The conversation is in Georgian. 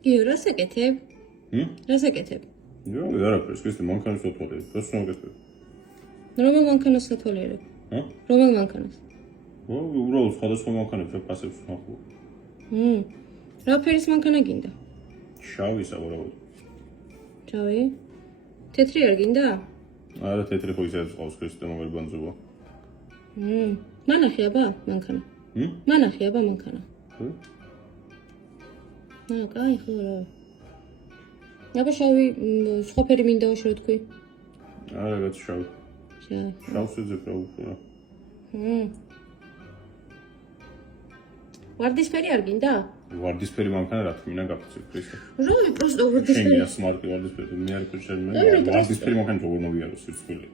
იო, რა საკეთებ? რა საკეთებ? იო, არაფერს, ქრისტე მანქანის უთვალე. დას რა გეტყვი? რომელ მანქანას სათვალიერებ? რომელ მანქანას? უბრალოდ სხვადასხვა მანქანებს აფასებს ნახო. რა ფერის მანქანა გინდა? შავი სავარაუდო. შავი? თეთრი არ გინდა? არა, თეთრი ხო ისე ყავს ქრისტე მაგარი ბანძობა. მანახი აბა მანქანა. მანახი აბა მანქანა. კაი ხო რა. აბა შავი სხვა ფერი მინდაო შე თქვი. არა, რაღაც შავი. შავს ეძებ რა უფრო. ვარდისფერი არ გინდა? ვარდისფერი მანქანა რა თქმა უნდა გაქცევ ქრისტე. რა პროსტო ვარდისფერი. შენია სმარტი ვარდისფერი, მე არ ქუჩერმე. ვარდისფერი მანქანა როგორ მოვიარო სიცოცხლე.